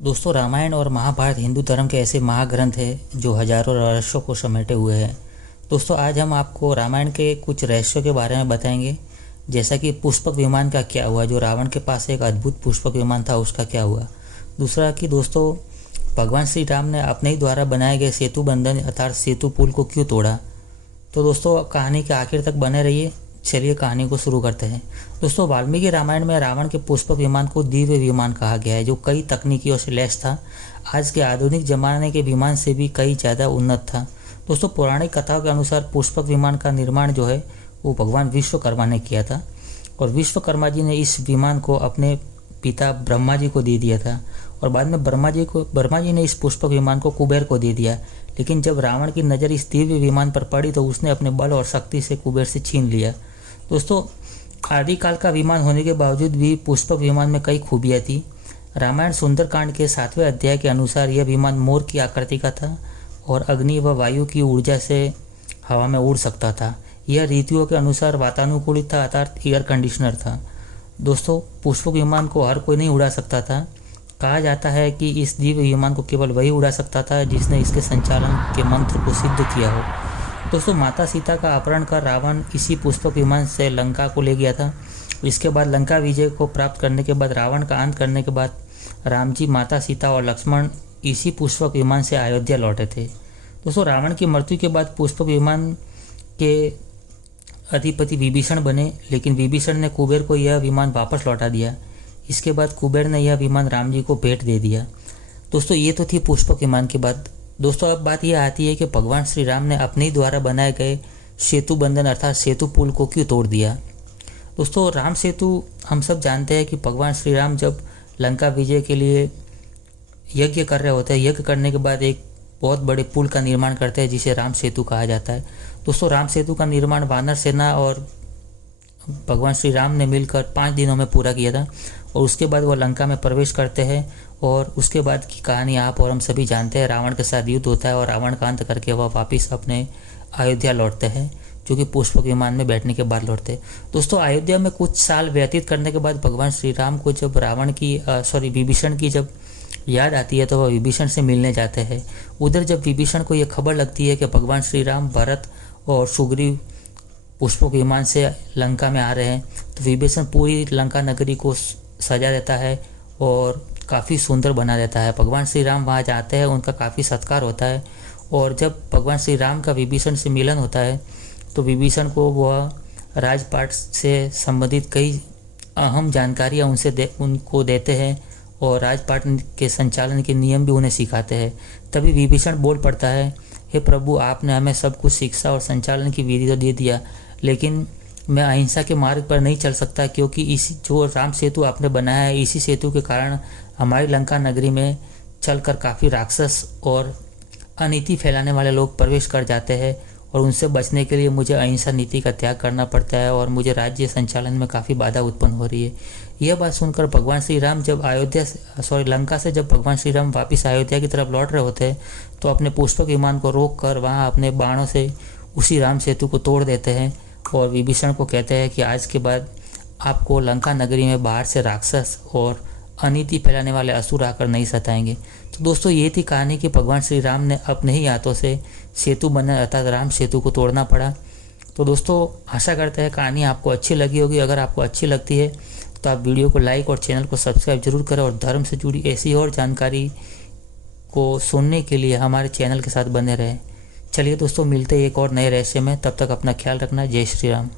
दोस्तों, रामायण और महाभारत हिंदू धर्म के ऐसे महाग्रंथ हैं जो हजारों रहस्यों को समेटे हुए हैं। दोस्तों, आज हम आपको रामायण के कुछ रहस्यों के बारे में बताएंगे। जैसा कि पुष्पक विमान का क्या हुआ, जो रावण के पास एक अद्भुत पुष्पक विमान था उसका क्या हुआ। दूसरा कि दोस्तों, भगवान श्री राम ने अपने ही द्वारा बनाए गए सेतु बंधन अर्थात सेतु पुल को क्यों तोड़ा। तो दोस्तों, कहानी के आखिर तक बने रहिए। चलिए कहानी को शुरू करते हैं। दोस्तों, वाल्मीकि रामायण में रावण के पुष्पक विमान को दिव्य विमान कहा गया है, जो कई तकनीकियों से लैस था। आज के आधुनिक जमाने के विमान से भी कई ज़्यादा उन्नत था। दोस्तों, पौराणिक कथाओं के अनुसार पुष्पक विमान का निर्माण जो है वो भगवान विश्वकर्मा ने किया था, और विश्वकर्मा जी ने इस विमान को अपने पिता ब्रह्मा जी को दे दिया था, और बाद में ब्रह्मा जी ने इस पुष्पक विमान को कुबेर को दे दिया। लेकिन जब रावण की नज़र इस दिव्य विमान पर पड़ी तो उसने अपने बल और शक्ति से कुबेर से छीन लिया। दोस्तों, आदिकाल का विमान होने के बावजूद भी पुष्पक विमान में कई खूबियाँ थी। रामायण सुंदरकांड के 7वें अध्याय के अनुसार यह विमान मोर की आकृति का था और अग्नि व वायु की ऊर्जा से हवा में उड़ सकता था। यह रीतियों के अनुसार वातानुकूलित था अर्थात एयर कंडीशनर था। दोस्तों, पुष्पक विमान को हर कोई नहीं उड़ा सकता था। कहा जाता है कि इस दिव्य विमान को केवल वही उड़ा सकता था जिसने इसके संचालन के मंत्र को सिद्ध किया हो। दोस्तों, माता सीता का अपहरण कर रावण इसी पुष्पक विमान से लंका को ले गया था। इसके बाद लंका विजय को प्राप्त करने के बाद, रावण का अंत करने के बाद, राम जी, माता सीता और लक्ष्मण इसी पुष्पक विमान से अयोध्या लौटे थे। दोस्तों, रावण की मृत्यु के बाद पुष्पक विमान के अधिपति विभीषण बने, लेकिन विभीषण ने कुबेर को यह विमान वापस लौटा दिया। इसके बाद कुबेर ने यह विमान राम जी को भेंट दे दिया। दोस्तों, ये तो थी पुष्पक विमान की बात। दोस्तों, अब बात यह आती है कि भगवान श्री राम ने अपने ही द्वारा बनाए गए सेतु बंधन अर्थात सेतु पुल को क्यों तोड़ दिया। दोस्तों, राम सेतु हम सब जानते हैं कि भगवान श्री राम जब लंका विजय के लिए यज्ञ कर रहे होते हैं, यज्ञ करने के बाद एक बहुत बड़े पुल का निर्माण करते हैं जिसे राम सेतु कहा जाता है। दोस्तों, राम सेतु का निर्माण वानर सेना और भगवान श्री राम ने मिलकर 5 दिनों में पूरा किया था, और उसके बाद वह लंका में प्रवेश करते हैं। और उसके बाद की कहानी आप और हम सभी जानते हैं। रावण के साथ युद्ध होता है और रावण का अंत करके वह वापस अपने अयोध्या लौटते हैं, जो कि पुष्पक विमान में बैठने के बाद लौटते हैं। दोस्तों, अयोध्या में कुछ साल व्यतीत करने के बाद भगवान श्री राम को जब विभीषण की जब याद आती है तो वह विभीषण से मिलने जाते हैं। उधर जब विभीषण को यह खबर लगती है कि भगवान श्री राम, भरत और सुग्रीव पुष्पक विमान से लंका में आ रहे हैं, तो विभीषण पूरी लंका नगरी को सजा देता है और काफ़ी सुंदर बना देता है। भगवान श्री राम वहाँ जाते हैं, उनका काफ़ी सत्कार होता है, और जब भगवान श्री राम का विभीषण से मिलन होता है तो विभीषण को वह राजपाट से संबंधित कई अहम जानकारियाँ उनको देते हैं, और राजपाट के संचालन के नियम भी उन्हें सिखाते हैं। तभी विभीषण बोल पड़ता है, हे प्रभु, आपने हमें सब कुछ शिक्षा और संचालन की विधि तो दे दिया, लेकिन मैं अहिंसा के मार्ग पर नहीं चल सकता, क्योंकि इसी जो राम सेतु आपने बनाया है, इसी सेतु के कारण हमारी लंका नगरी में चलकर काफ़ी राक्षस और अनीति फैलाने वाले लोग प्रवेश कर जाते हैं, और उनसे बचने के लिए मुझे अहिंसा नीति का त्याग करना पड़ता है, और मुझे राज्य संचालन में काफ़ी बाधा उत्पन्न हो रही है। यह बात सुनकर भगवान श्री राम जब लंका से जब भगवान श्री राम वापिस अयोध्या की तरफ लौट रहे होते हैं, तो अपने पुष्पक विमान को रोक कर वहाँ अपने बाणों से उसी राम सेतु को तोड़ देते हैं, और विभीषण को कहते हैं कि आज के बाद आपको लंका नगरी में बाहर से राक्षस और अनीति फैलाने वाले असुर आकर नहीं सताएंगे। तो दोस्तों, ये थी कहानी कि भगवान श्री राम ने अपने ही हाथों से सेतु बना अर्थात राम सेतु को तोड़ना पड़ा। तो दोस्तों, आशा करते हैं कहानी आपको अच्छी लगी होगी। अगर आपको अच्छी लगती है तो आप वीडियो को लाइक और चैनल को सब्सक्राइब जरूर करें, और धर्म से जुड़ी ऐसी और जानकारी को सुनने के लिए हमारे चैनल के साथ बने रहें। चलिए दोस्तों, मिलते हैं एक और नए रहस्य में। तब तक अपना ख्याल रखना। जय श्री राम।